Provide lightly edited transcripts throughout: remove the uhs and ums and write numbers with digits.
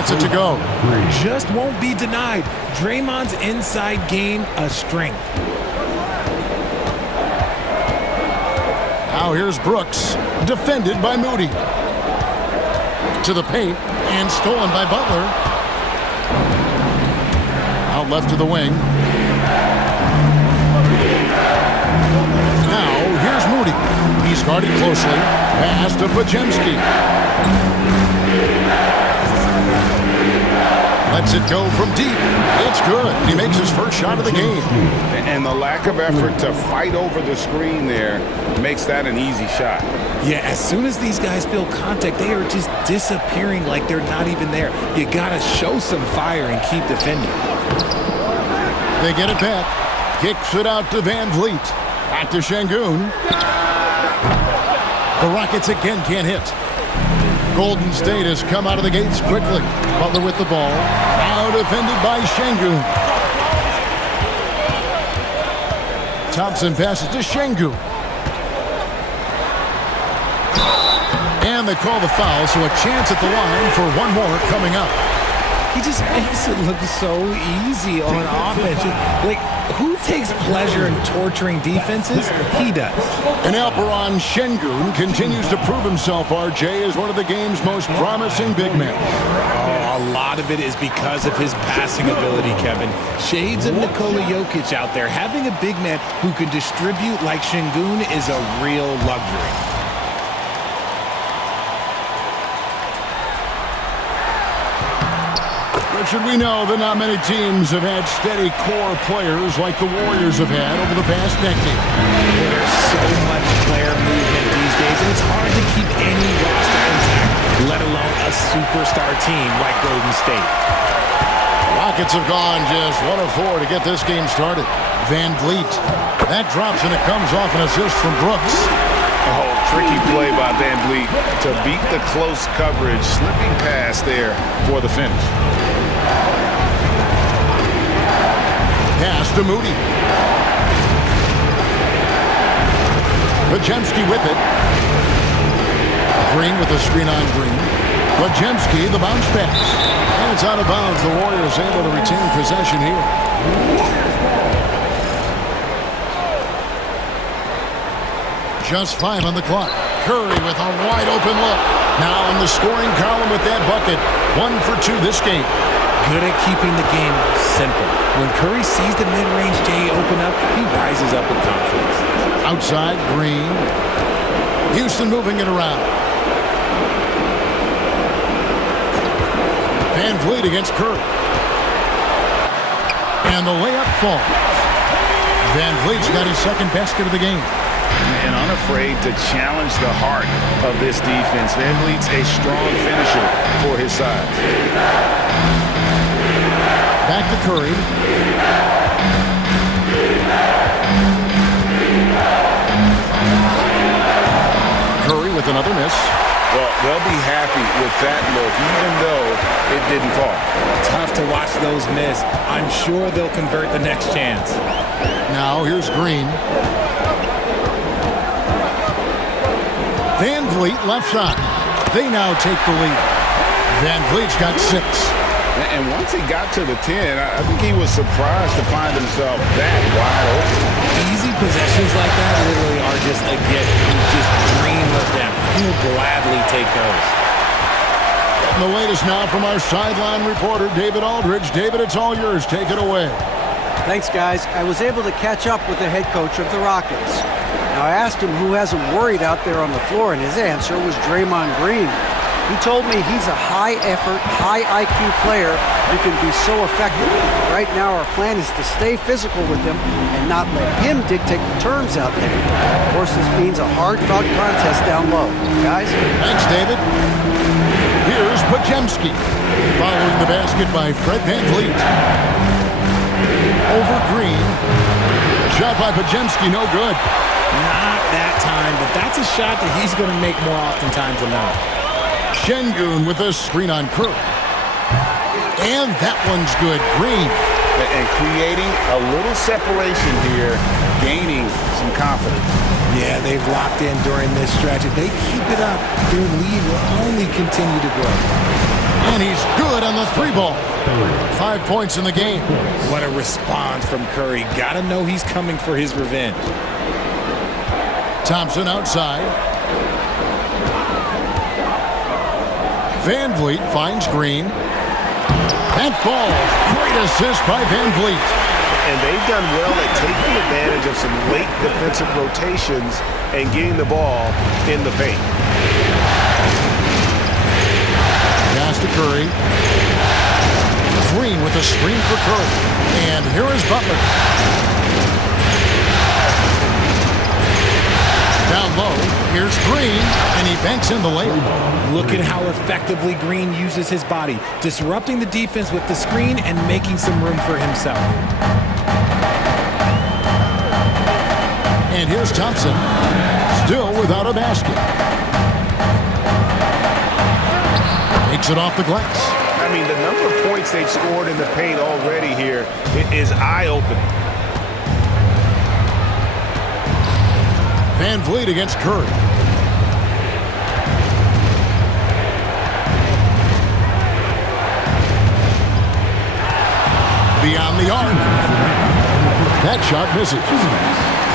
gets it to go. Just won't be denied. Draymond's inside game a strength. Now here's Brooks, defended by Moody. To the paint, and stolen by Butler. Out left to the wing. Now here's Moody. He's guarded closely. Pass to Podziemski. Lets it go from deep. It's good. He makes his first shot of the game. And the lack of effort to fight over the screen there makes that an easy shot. Yeah, as soon as these guys feel contact, they are just disappearing like they're not even there. You got to show some fire and keep defending. They get it back. Kicks it out to Van Vliet. Back to Şengün. The Rockets again can't hit. Golden State has come out of the gates quickly. Butler with the ball. Now defended by Şengün. Thompson passes to Şengün. And they call the foul, so a chance at the line for one more coming up. He just makes it look so easy on offense. Like, who takes pleasure in torturing defenses? He does. And Alperen Şengün continues to prove himself, RJ, as one of the game's most promising big men. Oh, a lot of it is because of his passing ability, Kevin. Shades of Nikola Jokic out there. Having a big man who can distribute like Şengün is a real luxury. Should we know that not many teams have had steady core players like the Warriors have had over the past decade. There's so much player movement these days, and it's hard to keep any roster intact, let alone a superstar team like Golden State. Rockets have gone just 1 of 4 to get this game started. Van Vliet. That drops, and it comes off an assist from Brooks. Oh, tricky play by Van Vliet to beat the close coverage, slipping past there for the finish. Pass to Moody. Podziemski with it. Green with a screen on Green. Podziemski, the bounce pass. And it's out of bounds. The Warriors able to retain possession here. Just 5 on the clock. Curry with a wide open look. Now in the scoring column with that bucket. 1 for 2 this game. Good at keeping the game simple. When Curry sees the mid-range J open up, he rises up with confidence. Outside, Green. Houston moving it around. Van Vliet against Curry. And the layup falls. Van Vliet's got his second basket of the game. And unafraid to challenge the heart of this defense. Van Vliet's a strong finisher for his size. Back to Curry. Curry with another miss. Well, they'll be happy with that look, even though it didn't fall. Tough to watch those miss. I'm sure they'll convert the next chance. Now here's Green. Van Vliet left side. They now take the lead. Van Vliet's got 6. And once he got to the 10, I think he was surprised to find himself that wide open. Easy possessions like that literally are just a gift. You just dream of them. He'll gladly take those. And the latest now from our sideline reporter, David Aldridge. David, it's all yours. Take it away. Thanks, guys. I was able to catch up with the head coach of the Rockets. Now, I asked him who hasn't worried out there on the floor, and his answer was Draymond Green. He told me he's a high-effort, high-IQ player who can be so effective. Right now, our plan is to stay physical with him and not let him dictate the terms out there. Of course, this means a hard-fought contest down low. Guys? Thanks, David. Here's Podziemski. Following the basket by Fred Van Vliet. Over Green. Shot by Podziemski, no good. Not that time, but that's a shot that he's going to make more oftentimes than not. Şengün with a screen on Curry. And that one's good. Green. And creating a little separation here, gaining some confidence. Yeah, they've locked in during this stretch. If they keep it up, their lead will only continue to grow. And he's good on the 3-ball. 5 points in the game. What a response from Curry. Gotta know he's coming for his revenge. Thompson outside. Van Vliet finds Green. That falls. Great assist by Van Vliet. And they've done well at taking advantage of some late defensive rotations and getting the ball in the paint. Pass to Curry. Green with a screen for Curry. And here is Butler. Down low, here's Green, and he banks in the layup. Look at how effectively Green uses his body, disrupting the defense with the screen and making some room for himself. And here's Thompson, still without a basket. Takes it off the glass. I mean, the number of points they've scored in the paint already here is eye-opening. Van Vliet against Curry. Beyond the arc. That shot misses.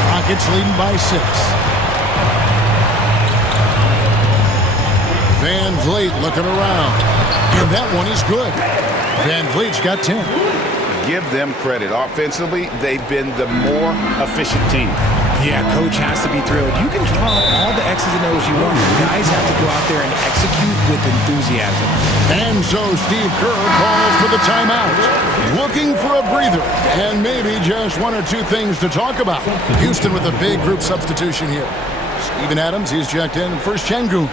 Rockets leading by 6. Van Vliet looking around. And that one is good. Van Vliet's got 10. Give them credit. Offensively, they've been the more efficient team. Yeah, coach has to be thrilled. You can draw all the X's and O's you want. The guys have to go out there and execute with enthusiasm. And so Steve Kerr calls for the timeout. Looking for a breather and maybe just 1 or 2 things to talk about. Houston with a big group substitution here. Steven Adams, he's checked in for Şengün.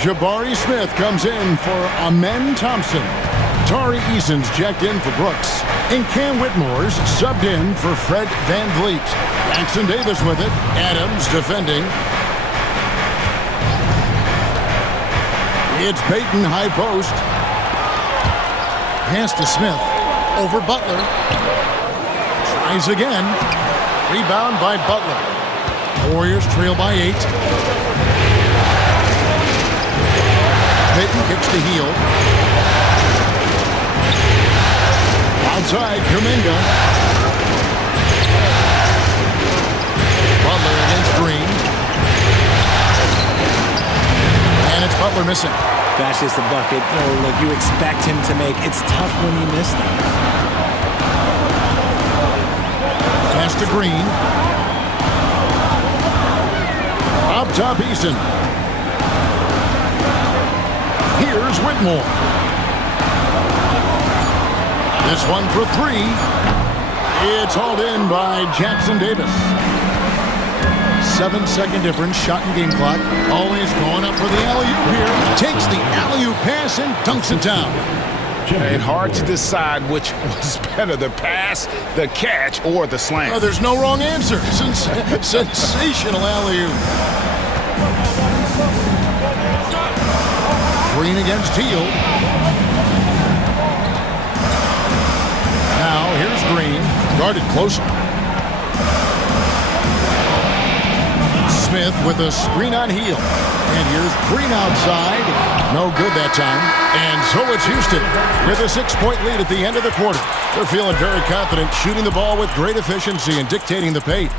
Jabari Smith comes in for Amen Thompson. Tari Eason's checked in for Brooks. And Cam Whitmore's subbed in for Fred Van Vliet. Jackson Davis with it. Adams defending. It's Peyton high post. Pass to Smith. Over Butler. Tries again. Rebound by Butler. Warriors trail by 8. Peyton kicks to Heel. Outside, Kuminga. Butler against Green. And it's Butler missing. That's just a bucket. Oh, look, you expect him to make. It's tough when you miss them. Pass to Green. Up top, Eason. Here's Whitmore. This one for 3. It's hauled in by Jackson Davis. 7-second difference, shot and game clock. Always going up for the alley-oop here. Takes the alley-oop pass and dunks it down. And hard to decide which was better, the pass, the catch, or the slam. Oh, there's no wrong answer. Sensational alley-oop. Green against Teal. Now, here's Green, guarded closer. Smith with a screen on Heel. And here's Green outside. No good that time. And so it's Houston with a 6-point lead at the end of the quarter. They're feeling very confident, shooting the ball with great efficiency and dictating the pace.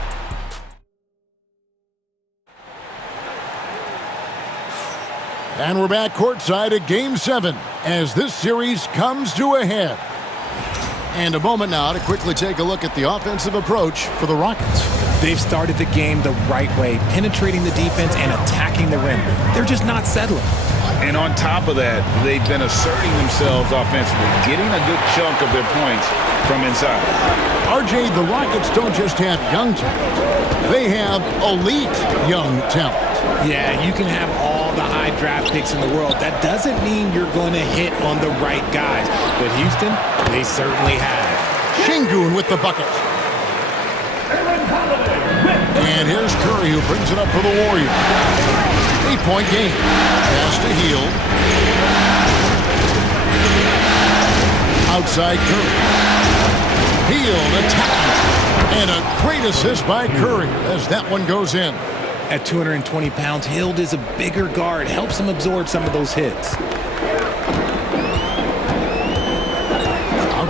And we're back courtside at Game 7 as this series comes to a head. And a moment now to quickly take a look at the offensive approach for the Rockets. They've started the game the right way, penetrating the defense and attacking the rim. They're just not settling. And on top of that, they've been asserting themselves offensively, getting a good chunk of their points from inside. RJ, the Rockets don't just have young talent. They have elite young talent. Yeah, you can have all the high draft picks in the world. That doesn't mean you're going to hit on the right guys. But Houston, they certainly have. Şengün with the bucket. And here's Curry who brings it up for the Warriors. 8-point game. Pass to Heel. Outside Curry. Heel attacking. And a great assist by Curry as that one goes in. At 220 pounds, Hield is a bigger guard. Helps him absorb some of those hits.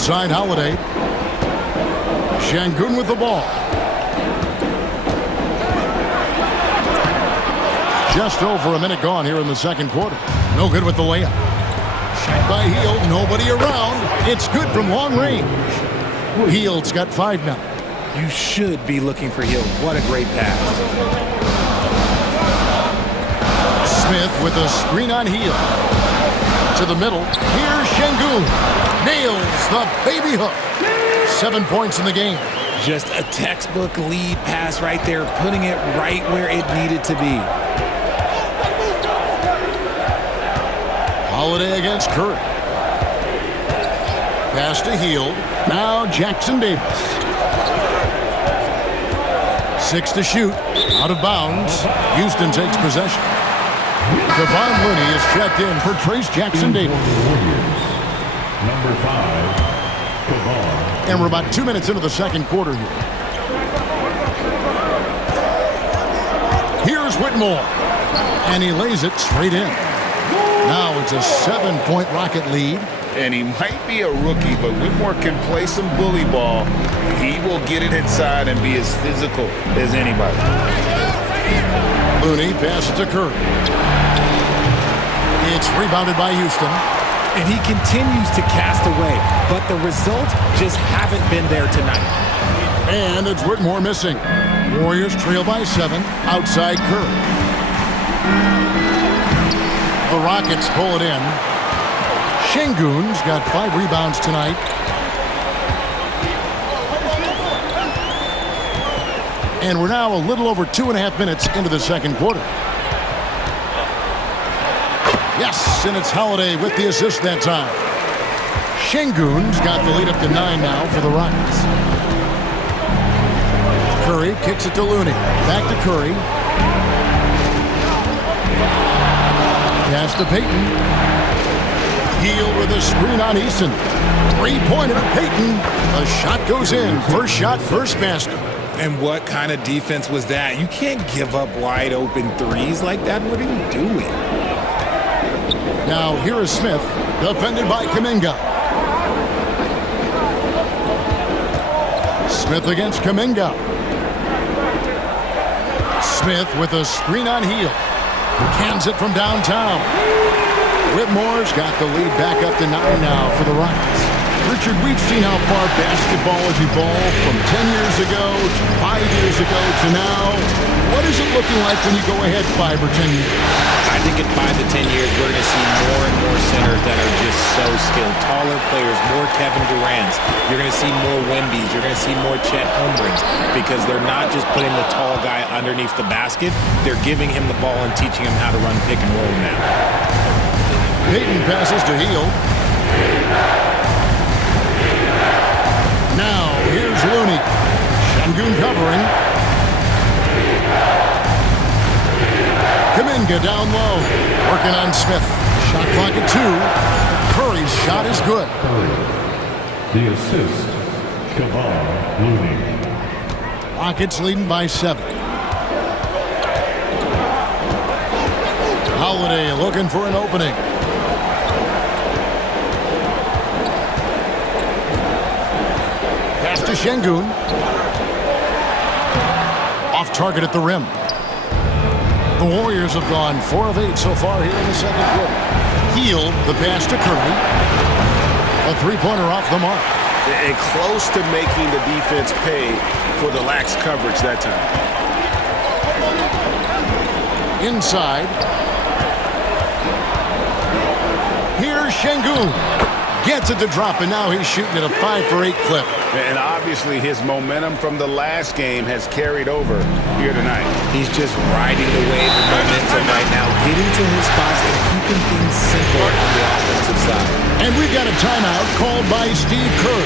Outside Holiday. Şengün with the ball. Just over a minute gone here in the second quarter. No good with the layup. Shot by Hield, nobody around. It's good from long range. Hield's got 5 now. You should be looking for Hield. What a great pass. Smith with a screen on Hield. To the middle. Here's Şengün. Nails the baby hook. 7 points in the game. Just a textbook lead pass right there, putting it right where it needed to be. Holiday against Curry. Pass to Hield. Now Jackson Davis. 6 to shoot. Out of bounds. Houston takes possession. Kevon Looney is checked in for Trace Jackson Davis. Number 5, Kevon. And we're about 2 minutes into the second quarter here. Here's Whitmore. And he lays it straight in. Now it's a 7-point Rocket lead. And he might be a rookie, but Whitmore can play some bully ball. He will get it inside and be as physical as anybody. Looney passes to Curry. It's rebounded by Houston. And he continues to cast away, but the results just haven't been there tonight. And it's Whitmore missing. Warriors trail by 7 outside Curry. The Rockets pull it in. Şengün's got 5 rebounds tonight. And we're now a little over 2.5 minutes into the second quarter. Yes, and it's Holiday with the assist that time. Şengün's got the lead up to 9 now for the Rockets. Curry kicks it to Looney. Back to Curry. Pass to Payton. Hield with a screen on Eason. 3-pointer to Payton. The shot goes in. First shot, first basket. And what kind of defense was that? You can't give up wide open threes like that. What are you doing? Now here is Smith, defended by Kuminga. Smith against Kuminga. Smith with a screen on Hield. Cans it from downtown. Whitmore's got the lead back up to 9 now for the Rockets. Richard, we've seen how far basketball has evolved from 10 years ago to 5 years ago to now. What is it looking like when you go ahead 5 or 10 years? I think in 5 to 10 years, we're going to see more and more centers that are just so skilled. Taller players, more Kevin Durant's. You're going to see more Wemby's. You're going to see more Chet Holmgrens because they're not just putting the tall guy underneath the basket. They're giving him the ball and teaching him how to run pick and roll now. Payton passes to Hield. Now, here's Looney. Şengün covering. Kuminga down low. Working on Smith. Shot clock at 2. Curry's shot is good. The assist, Kevon Looney. Rockets leading by 7. Holiday looking for an opening. Pass to Şengün. Off target at the rim. The Warriors have gone 4 of 8 so far here in the second quarter. Hield the pass to Curry. A 3-pointer off the mark. And close to making the defense pay for the lax coverage that time. Inside. Here's Şengün. Gets it to drop, and now he's shooting at a 5 for 8 clip. And obviously his momentum from the last game has carried over here tonight. He's just riding the wave of momentum right now, getting to his spots and keeping things simple on the offensive side. And we've got a timeout called by Steve Kerr.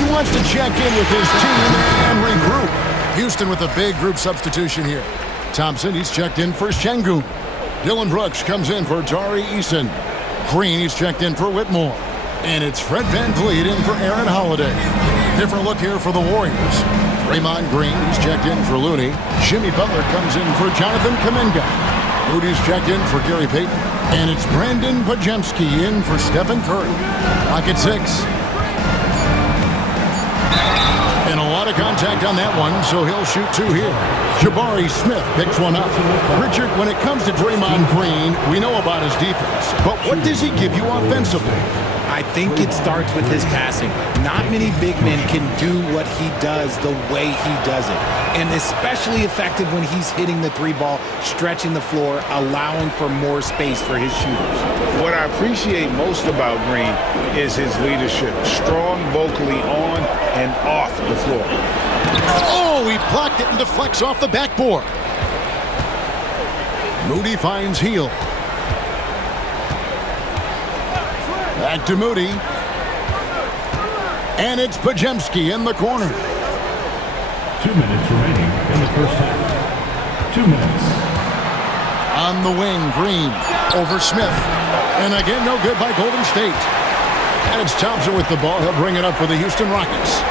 He wants to check in with his team and regroup. Houston with a big group substitution here. Thompson, he's checked in for Şengün. Dylan Brooks comes in for Tari Eason. Green, he's checked in for Whitmore. And it's Fred VanVleet in for Aaron Holiday. Different look here for the Warriors. Draymond Green, he's checked in for Looney. Jimmy Butler comes in for Jonathan Kuminga. Rudy's checked in for Gary Payton. And it's Brandon Podziemski in for Stephen Curry. Rocket 6. of contact on that one, so he'll shoot two here. Jabari Smith picks one up. Richard, when it comes to Draymond Green, we know about his defense, but what does he give you offensively? I think it starts with his passing. Not many big men can do what he does the way he does it. And especially effective when he's hitting the three ball, stretching the floor, allowing for more space for his shooters. What I appreciate most about Green is his leadership. Strong vocally on and off the floor. Oh, he blocked it and deflects off the backboard. Moody finds Heel. Back to Moody. And it's Podziemski in the corner. 2 minutes remaining in the first half. 2 minutes. On the wing, Green over Smith. And again, no good by Golden State. And it's Thompson with the ball. He'll bring it up for the Houston Rockets.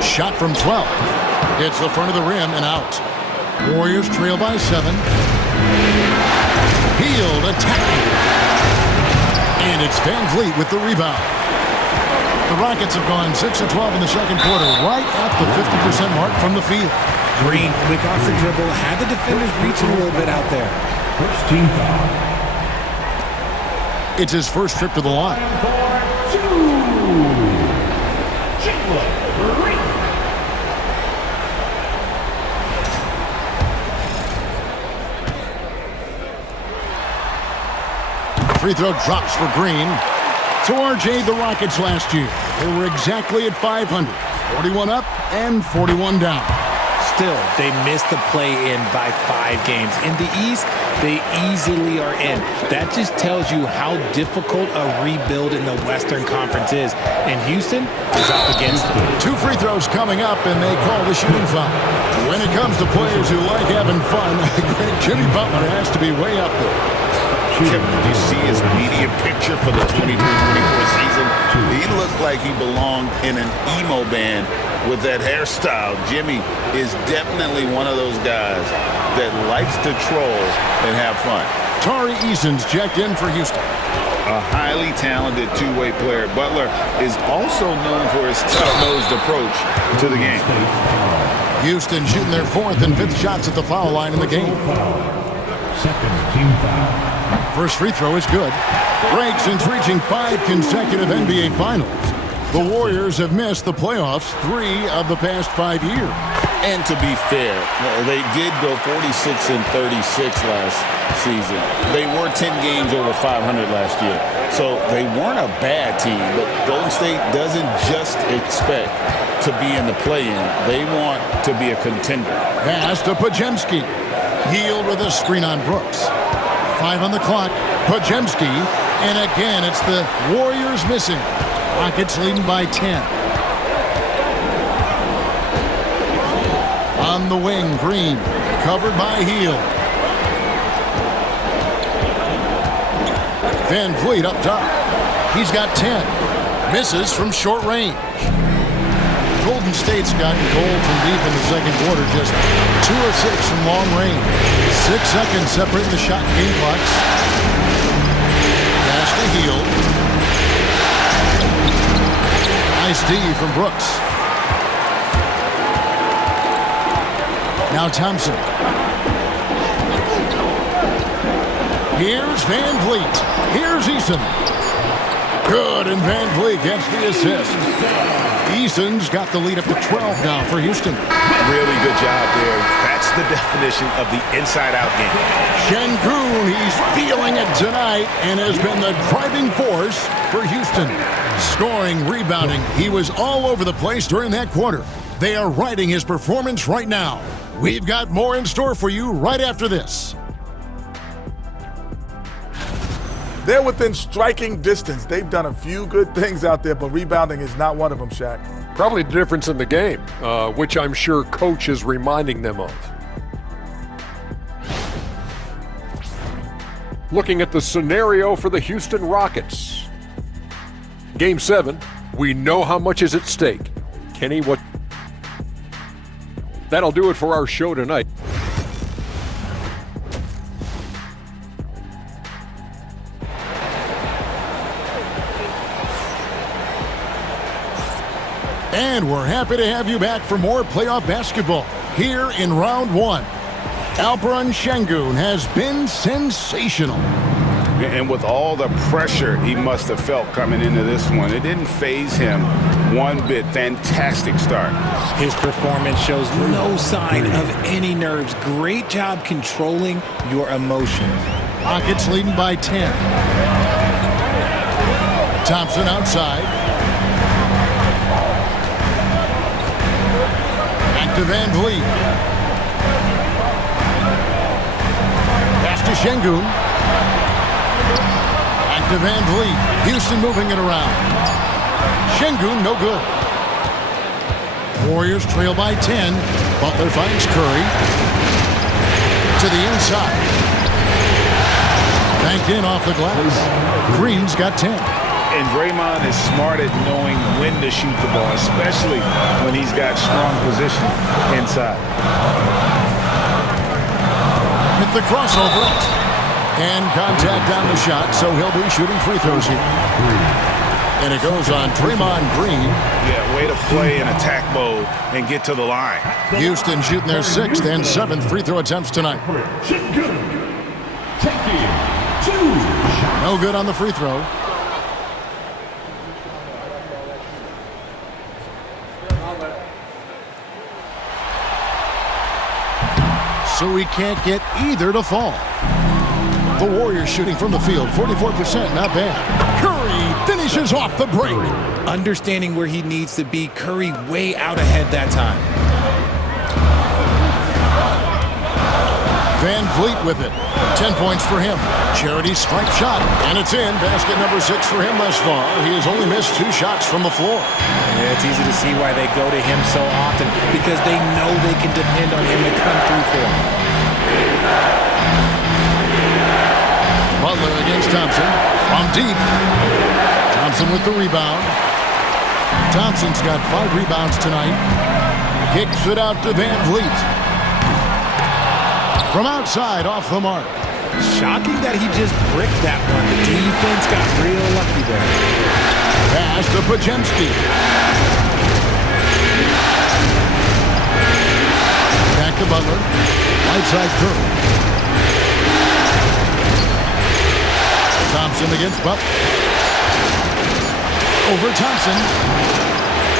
Shot from 12. Hits the front of the rim and out. Warriors trail by 7. Healed attacking. And it's Van Vliet with the rebound. The Rockets have gone 6 of 12 in the second quarter, right at the 50% mark from the field. Green, quick off the dribble, had the defenders reaching a little bit out there. First team foul. It's his first trip to the line. Free throw drops for Green. So RJ, the Rockets last year, they were exactly at 500. 41 up and 41 down. Still, they missed the play-in by 5 games. In the East, they easily are in. That just tells you how difficult a rebuild in the Western Conference is. And Houston is up against it. 2 free throws coming up, and they call the shooting foul. When it comes to players who like having fun, Jimmy Butler has to be way up there. Did you see his media picture for the 23-24 season? He looked like he belonged in an emo band with that hairstyle. Jimmy is definitely one of those guys that likes to troll and have fun. Tari Eason's checked in for Houston. A highly talented two-way player. Butler is also known for his tough-nosed approach to the game. Houston shooting their 4th and 5th shots at the foul line in the game. Second team foul. First free throw is good. Break since reaching 5 consecutive NBA Finals. The Warriors have missed the playoffs 3 of the past 5 years. And to be fair, they did go 46 and 36 last season. They were 10 games over 500 last year. So they weren't a bad team, but Golden State doesn't just expect to be in the play-in. They want to be a contender. Pass to Podziemski. Healed with a screen on Brooks. 5 on the clock. Podziemski. And again, it's the Warriors missing. Rockets leading by 10. On the wing, Green. Covered by Heel. Van Vliet up top. He's got 10. Misses from short range. Golden State's gotten gold from deep in the second quarter. Just 2 of 6 from long range. 6 seconds separating the shot and game clocks. Pass to Heel. Nice D from Brooks. Now Thompson. Here's Van Vliet. Here's Eason. Good, and Van Vliet gets the assist. Eason's got the lead up to 12 now for Houston. Really good job there. That's the definition of the inside-out game. Şengün, he's feeling it tonight and has been the driving force for Houston. Scoring, rebounding, he was all over the place during that quarter. They are riding his performance right now. We've got more in store for you right after this. They're within striking distance. They've done a few good things out there, but rebounding is not one of them, Shaq. Probably the difference in the game, which I'm sure Coach is reminding them of. Looking at the scenario for the Houston Rockets. Game 7, we know how much is at stake. Kenny, what? That'll do it for our show tonight. And we're happy to have you back for more playoff basketball here in round one. Alperen Şengün has been sensational. And with all the pressure he must have felt coming into this one, it didn't faze him one bit. Fantastic start. His performance shows no sign of any nerves. Great job controlling your emotions. Rockets leading by 10. Thompson outside. Back to Van Vliet. Pass to Şengün. Back to Van Vliet. Houston moving it around. Şengün, no good. Warriors trail by 10. Butler finds Curry. To the inside. Banked in off the glass. Green's got 10. And Draymond is smart at knowing when to shoot the ball, especially when he's got strong position inside. Hit the crossover. And contact on the shot, so he'll be shooting free throws here. And it goes on Draymond Green. Yeah, way to play in attack mode and get to the line. Houston shooting their 6th and 7th free throw attempts tonight. No good on the free throw. So he can't get either to fall. The Warriors shooting from the field, 44%, not bad. Curry finishes off the break. Understanding where he needs to be, Curry way out ahead that time. Van Vliet with it. 10 points for him. Charity stripe shot, and it's in. Basket number 6 for him thus far. He has only missed 2 shots from the floor. Yeah, it's easy to see why they go to him so often, because they know they can depend on him to come through for them. Butler against Thompson. From deep. Thompson with the rebound. Thompson's got 5 rebounds tonight. Kicks it out to Van Vliet. From outside, off the mark. Shocking that he just bricked that one. The defense got real lucky there. Pass to Podziemski. Back to Butler. Right side Curry. Thompson against Butler. Over Thompson.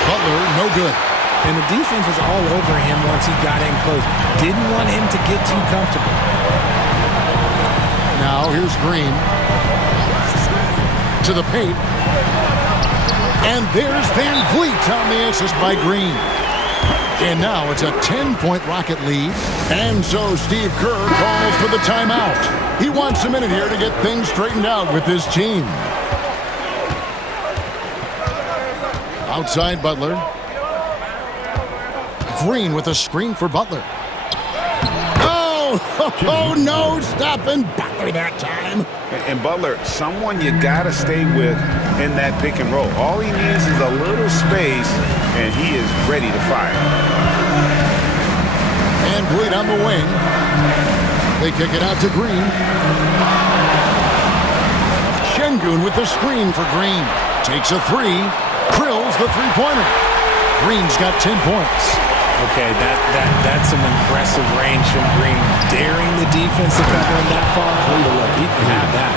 Butler, no good. And the defense was all over him once he got in close. Didn't want him to get too comfortable. Now here's Green. To the paint. And there's Van Vliet on the assist by Green. And now it's a 10-point Rocket lead. And so Steve Kerr calls for the timeout. He wants a minute here to get things straightened out with his team. Outside Butler. Green with a screen for Butler. Oh, no, stopping Butler that time. And Butler, someone you got to stay with in that pick and roll. All he needs is a little space, and he is ready to fire. And Vliet on the wing. They kick it out to Green. Şengün with the screen for Green. Takes a 3. Drills the three-pointer. Green's got 10 points. Okay, that's some impressive range from Green. Daring the defense to cover him that far. Look, he can have that.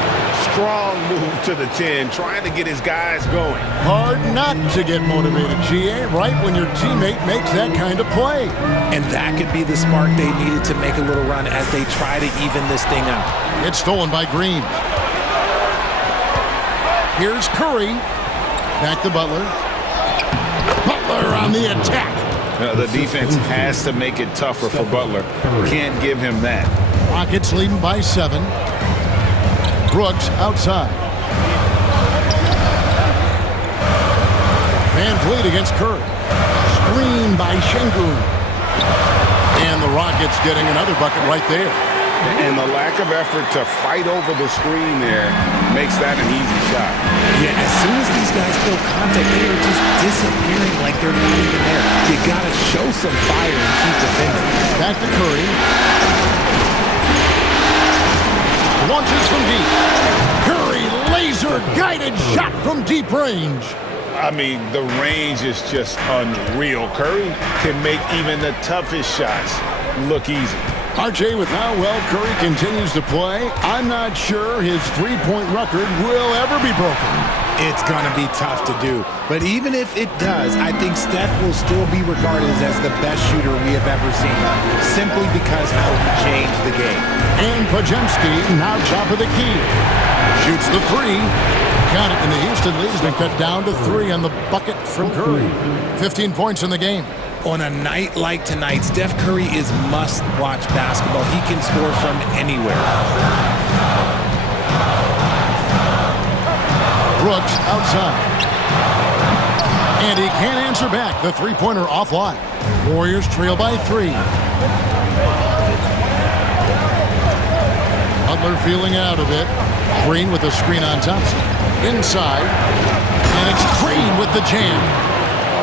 Strong move to the 10, trying to get his guys going. Hard not to get motivated, GA, right when your teammate makes that kind of play. And that could be the spark they needed to make a little run as they try to even this thing out. It's stolen by Green. Here's Curry. Back to Butler. Butler on the attack. The defense has to make it tougher for Butler. Can't give him that. Rockets leading by 7. Brooks outside. Van Vliet against Curry. Screen by Şengün. And the Rockets getting another bucket right there. And the lack of effort to fight over the screen there makes that an easy shot. Yeah, as soon as these guys feel contact, they are just disappearing like they're not even there. You got to show some fire and keep defending. Back to Curry. Launches from deep. Curry laser-guided shot from deep range. I mean, the range is just unreal. Curry can make even the toughest shots look easy. RJ, with how well Curry continues to play, I'm not sure his three-point record will ever be broken. It's going to be tough to do. But even if it does, I think Steph will still be regarded as the best shooter we have ever seen, simply because how he changed the game. And Podziemski now top of the key. Shoots the three. Got it, and the Houston lead has been cut down to 3 on the bucket from Curry. 15 points in the game. On a night like tonight, Steph Curry is must-watch basketball. He can score from anywhere. Brooks outside. And he can't answer back. The three-pointer offline. Warriors trail by 3. Butler feeling out a bit. Green with a screen on Thompson. Inside. And it's Green with the jam.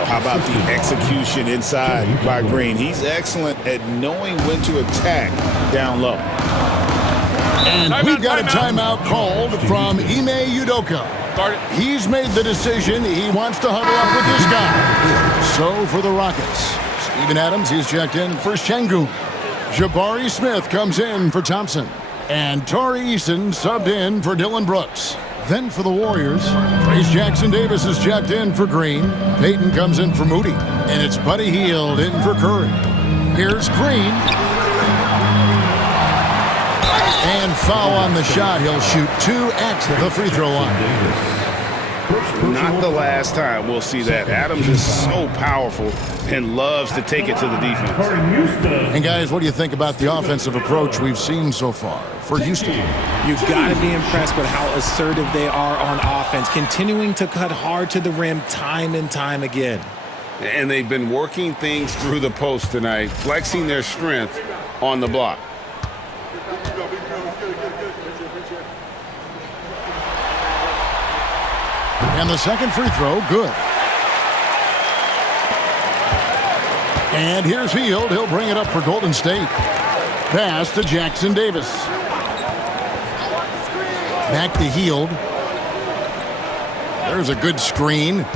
How about the execution inside by Green? He's excellent at knowing when to attack down low. And we've got a timeout called from Ime Udoka. He's made the decision he wants to huddle up with this guy. So for the Rockets, Steven Adams, he's checked in for Şengün. Jabari Smith comes in for Thompson. And Tari Eason subbed in for Dylan Brooks. Then for the Warriors, Trace Jackson-Davis is checked in for Green. Payton comes in for Moody. And it's Buddy Hield in for Curry. Here's Green. And foul on the shot. He'll shoot 2 at the free throw line. Not the last time we'll see that. Adams is so powerful and loves to take it to the defense. And guys, what do you think about the offensive approach we've seen so far for Houston? You've got to be impressed with how assertive they are on offense, continuing to cut hard to the rim time and time again. And they've been working things through the post tonight, flexing their strength on the block. And the second free throw, good. And here's Hield. He'll bring it up for Golden State. Pass to Jackson-Davis. Back to Hield. There's a good screen.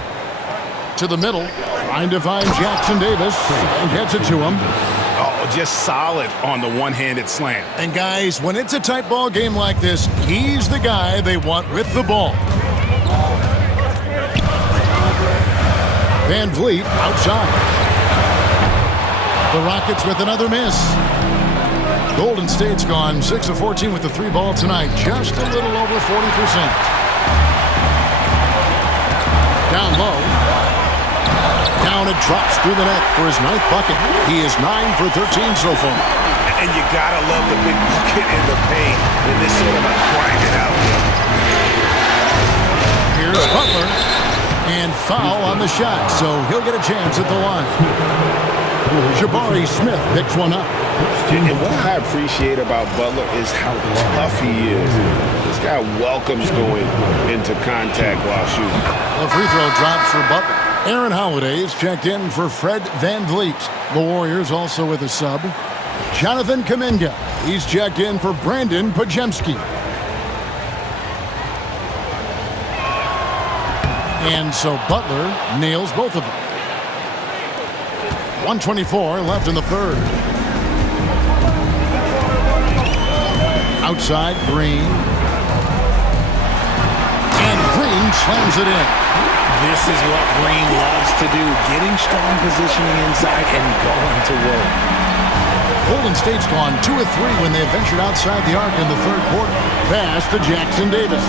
To the middle. Trying to find Jackson-Davis. And gets it to him. Oh, just solid on the one-handed slam. And guys, when it's a tight ball game like this, he's the guy they want with the ball. Van Vliet outside. The Rockets with another miss. Golden State's gone 6 of 14 with the 3 ball tonight. Just a little over 40%. Down low. Down it drops through the net for his 9th bucket. He is 9 for 13 so far. And you gotta love the big bucket in the paint in this sort of a grind it out. Here's Butler. And foul on the shot, so he'll get a chance at the line. Jabari Smith picks one up. And what I appreciate about Butler is how tough he is. This guy welcomes going into contact while shooting. The free throw drops for Butler. Aaron Holiday is checked in for Fred Van Vliet. The Warriors also with a sub. Jonathan Kuminga. He's checked in for Brandon Podziemski. And so Butler nails both of them. 1:24 left in the third. Outside, Green. And Green slams it in. This is what Green loves to do, getting strong positioning inside and going to work. Golden State's gone 2 of 3 when they ventured outside the arc in the third quarter. Pass to Jackson-Davis.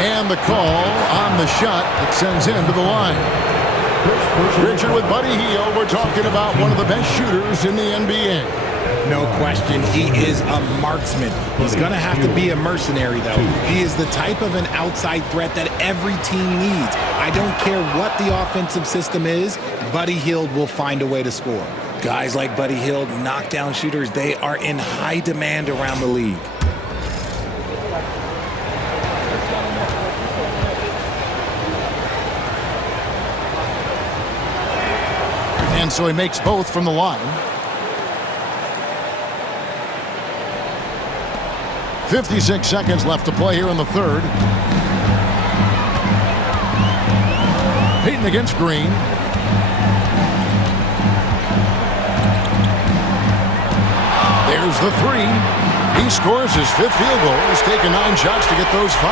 And the call on the shot that sends him to the line. Richard, with Buddy Hield, we're talking about one of the best shooters in the NBA. No question, he is a marksman. He's going to have to be a mercenary, though. He is the type of an outside threat that every team needs. I don't care what the offensive system is, Buddy Hield will find a way to score. Guys like Buddy Hield, knockdown shooters, they are in high demand around the league. And so he makes both from the line. 56 seconds left to play here in the third. Peyton against Green. There's the three. He scores his fifth field goal. He's taken 9 shots to get those 5.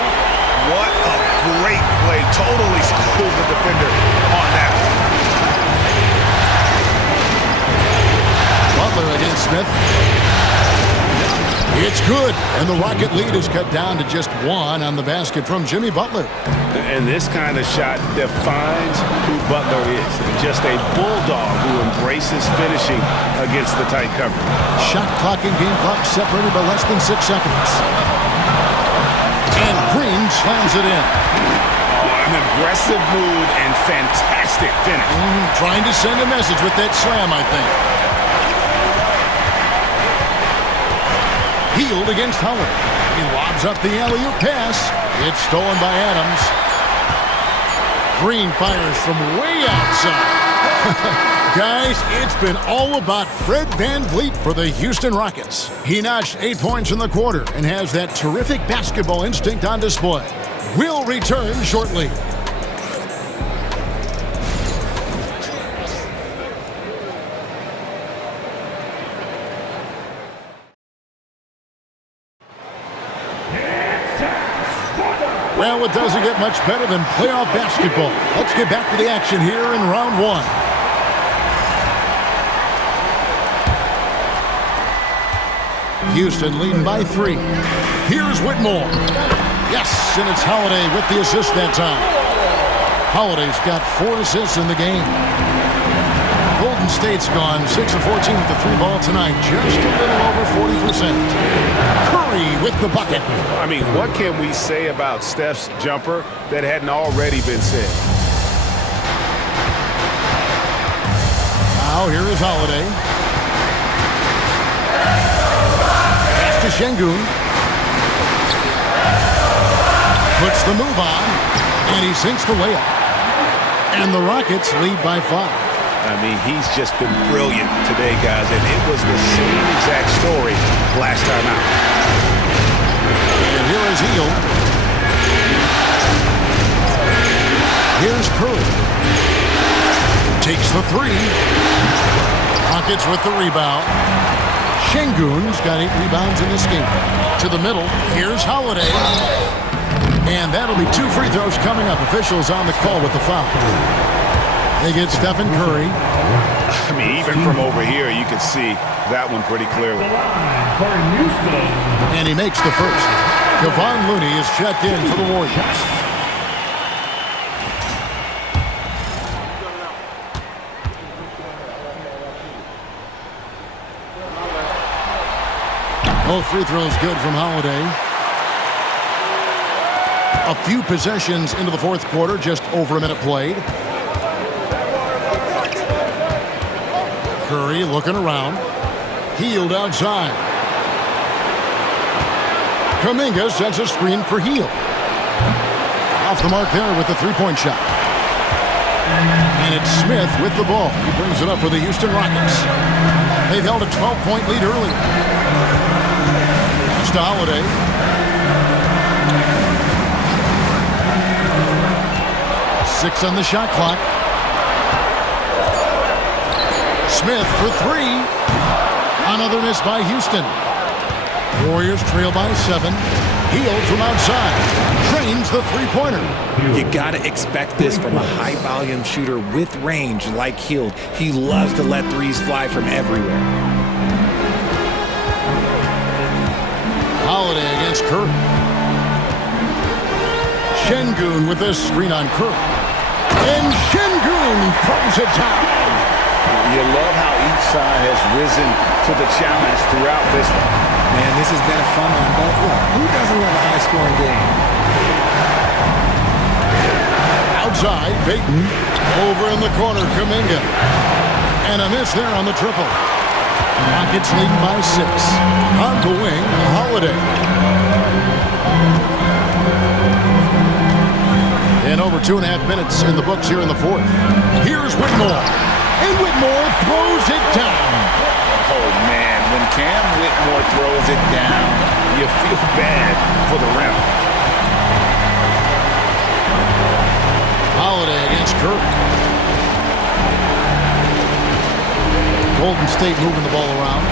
What a great play. Totally schooled the defender on that. Butler against Smith. It's good, and the Rocket lead is cut down to just 1 on the basket from Jimmy Butler. And this kind of shot defines who Butler is. Just a bulldog who embraces finishing against the tight cover. Shot clock and game clock separated by less than 6 seconds. And Green slams it in. Oh, an aggressive move and fantastic finish. Trying to send a message with that slam, I think. Healed against Howard. He lobs up the alley-oop pass. It's stolen by Adams. Green fires from way outside. Guys, it's been all about Fred VanVleet for the Houston Rockets. He notched 8 points in the quarter and has that terrific basketball instinct on display. We'll return shortly. Well, it doesn't get much better than playoff basketball. Let's get back to the action here in round 1. Houston leading by 3. Here's Whitmore. Yes, and it's Holiday with the assist that time. Holiday's got 4 assists in the game. Golden State's gone 6 of 14 with the 3 ball tonight, just a little over 40%. Curry with the bucket. I mean, what can we say about Steph's jumper that hadn't already been said? Now here is Holiday. Pass to Şengün. Puts the move on, and he sinks the layup. And the Rockets lead by 5. I mean, he's just been brilliant today, guys, and it was the same exact story last time out. And here is Hield. Here's Curry. Takes the 3. Rockets with the rebound. Şengün's got 8 rebounds in this game. To the middle, here's Holiday. And that'll be 2 free throws coming up. Officials on the call with the foul. They get Stephen Curry. I mean, even from over here, you can see that one pretty clearly. For And he makes the first. Kevon Looney is checked in for the Warriors. Both free throws good from Holiday. A few possessions into the fourth quarter, just over a minute played. Curry looking around. Hield outside. Kuminga sets a screen for Hield. Off the mark there with the three-point shot. And it's Smith with the ball. He brings it up for the Houston Rockets. They've held a 12-point lead earlier. Pass to Holiday. Six on the shot clock. Smith for 3. Another miss by Houston. Warriors trail by 7. Hield from outside. Trains the three-pointer. You got to expect this from a high-volume shooter with range like Hield. He loves to let threes fly from everywhere. Holiday against Curry. Şengün with a screen on Curry. And Şengün throws it down. You love how each side has risen to the challenge throughout this one. Man, this has been a fun one, but look, who doesn't love a high-scoring game? Outside, Peyton. Over in the corner, Kuminga. And a miss there on the triple. Rockets leading by 6. On the wing, Holiday. And over 2.5 minutes in the books here in the fourth. Here's Whitmore. And Whitmore throws it down. Oh, man, when Cam Whitmore throws it down, You feel bad for the rim. Holiday against Curry. Golden State moving the ball around.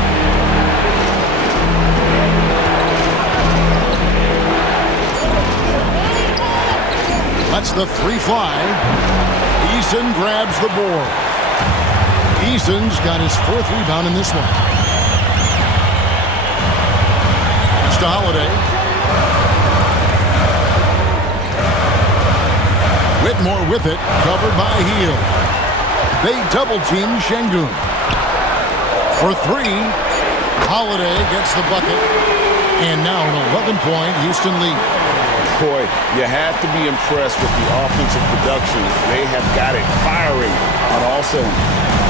Lets the three fly. Eason grabs the board. Eason's got his 4th rebound in this one. It's to Holiday. Whitmore with it, covered by Heel. They double-team Şengün. For 3, Holiday gets the bucket. And now an 11-point Houston lead. Boy, you have to be impressed with the offensive production. They have got it firing on all cylinders.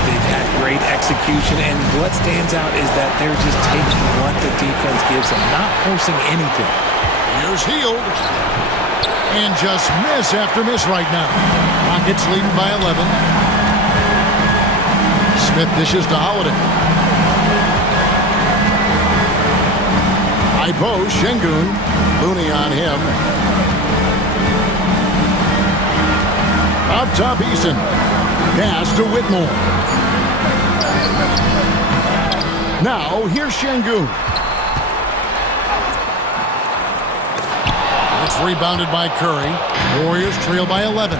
They've had great execution, and what stands out is that they're just taking what the defense gives them, not forcing anything. Here's Hield. And just miss after miss right now. Rockets leading by 11. Smith dishes to Holiday. High post, Şengün. Looney on him. Up top, Eason. Pass to Whitmore. Now, here's Şengün. It's rebounded by Curry. Warriors trail by 11.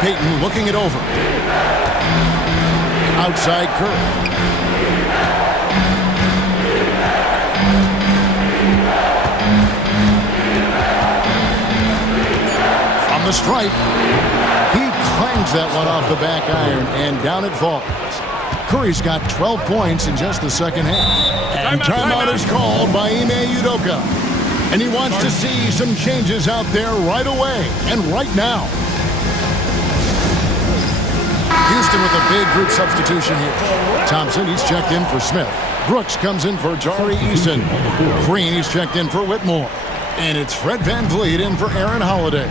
Payton looking it over. Outside Curry. From the stripe. He clangs that one off the back iron, and down it falls. Curry's got 12 points in just the second half. And timeout is called by Ime Udoka. And he wants to see some changes out there right away and right now. Houston with a big group substitution here. Thompson, he's checked in for Smith. Brooks comes in for Tari Eason. Green, he's checked in for Whitmore. And it's Fred VanVleet in for Aaron Holiday.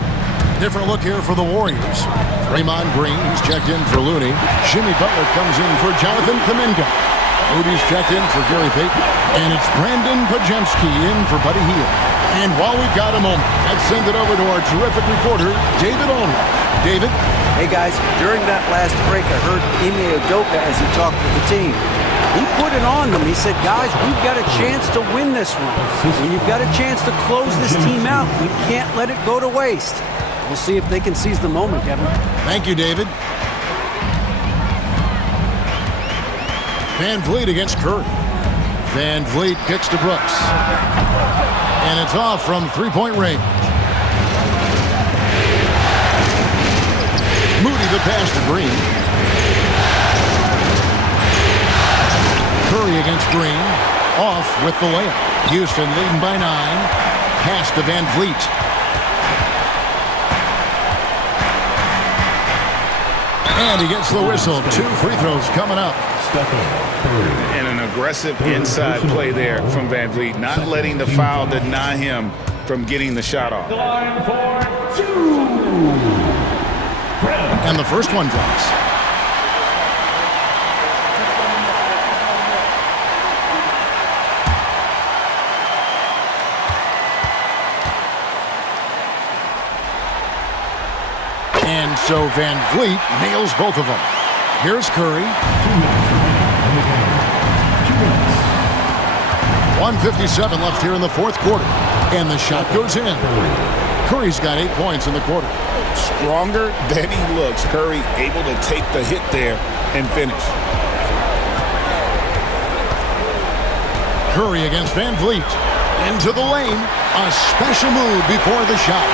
Different look here for the Warriors. Draymond Green, he's checked in for Looney. Jimmy Butler comes in for Jonathan Kuminga. Moody's checked in for Gary Payton. And it's Brandon Pajemski in for Buddy Hield. And while we've got a moment, let's send it over to our terrific reporter, David Onward. David? Hey guys, during that last break, I heard Ime Udoka as he talked with the team. He put it on them. He said, guys, we've got a chance to win this one. When you've got a chance to close this team out, we can't let it go to waste. We'll see if they can seize the moment, Kevin. Thank you, David. VanVleet against Curry. VanVleet kicks to Brooks. And it's off from three-point range. Moody the pass to Green. Curry against Green. Off with the layup. Houston leading by 9. Pass to VanVleet. And he gets the whistle. 2 free throws coming up. And an aggressive inside play there from VanVleet, not letting the foul deny him from getting the shot off. And the first one drops. And so VanVleet nails both of them. Here's Curry. 1:57 left here in the fourth quarter. And the shot goes in. Curry's got 8 points in the quarter. Stronger than he looks. Curry able to take the hit there and finish. Curry against VanVleet. Into the lane. A special move before the shot.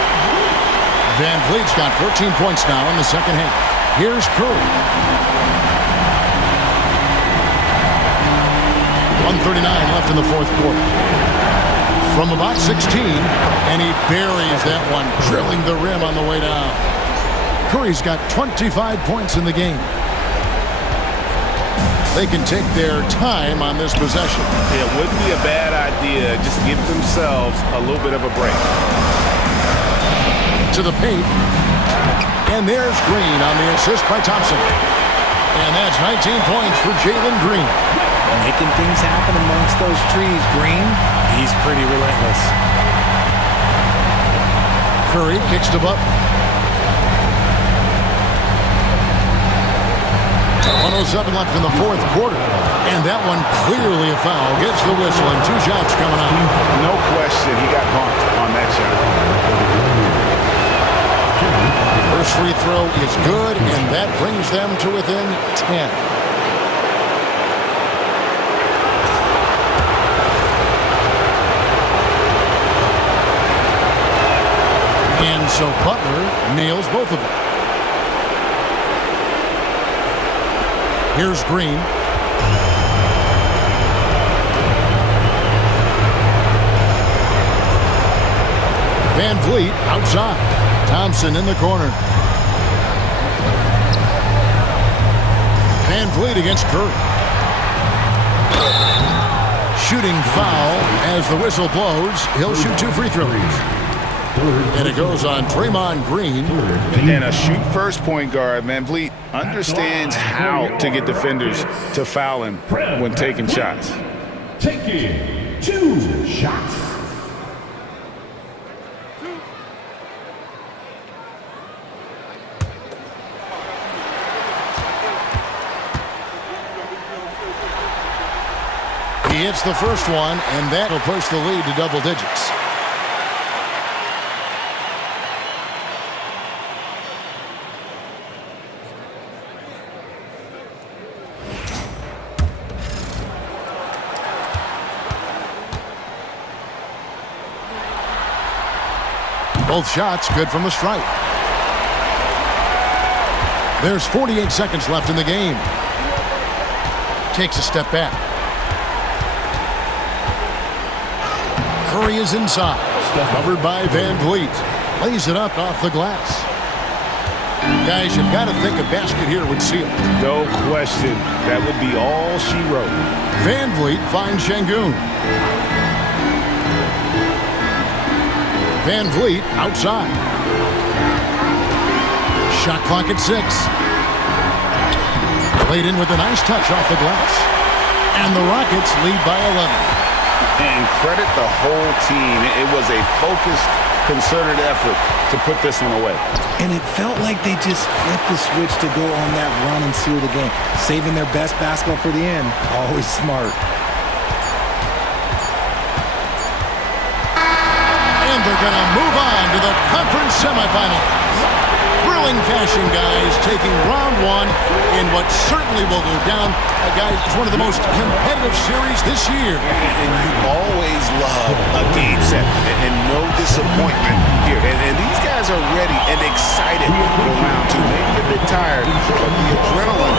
VanVleet's got 14 points now in the second half. Here's Curry. 1:39 left in the fourth quarter. From about 16, and he buries that one, drilling the rim on the way down. Curry's got 25 points in the game. They can take their time on this possession. It wouldn't be a bad idea. Just give themselves a little bit of a break. To the paint. And there's Green on the assist by Thompson. And that's 19 points for Jalen Green. making things happen amongst those trees. Green, he's pretty relentless. Curry kicks to Butler. 1:07 left in the fourth quarter. And that one clearly a foul. Gets the whistle and 2 shots coming out. No question, he got bumped on that shot. First free throw is good, and that brings them to within 10. And so Butler nails both of them. Here's Green. Van Vliet outside. Thompson in the corner. Van Vliet against Curry. Shooting foul as the whistle blows. He'll shoot 2 free throws. And it goes on Draymond Green. And a shoot-first point guard, Van Vliet, understands how to get defenders to foul him when taking shots. Taking 2 shots. He hits the first one, and that'll push the lead to double digits. Both shots good from the stripe. There's 48 seconds left in the game. Takes a step back. Curry is inside. Covered by Van Vliet. Lays it up off the glass. Guys, you've got to think a basket here would seal it. No question. That would be all she wrote. Van Vliet finds Şengün. Van Vliet outside. Shot clock at 6. Laid in with a nice touch off the glass. And the Rockets lead by 11. And credit the whole team. It was a focused, concerted effort to put this one away. And it felt like they just flipped the switch to go on that run and seal the game. Saving their best basketball for the end. Always smart. And they're going to move on to the conference semifinals. Thrilling fashion, guys, taking round 1 in what certainly will go down. Guys, it's one of the most competitive series this year. And you always love a game set and no disappointment here. And these guys are ready and excited for round 2. Maybe a bit tired, but the adrenaline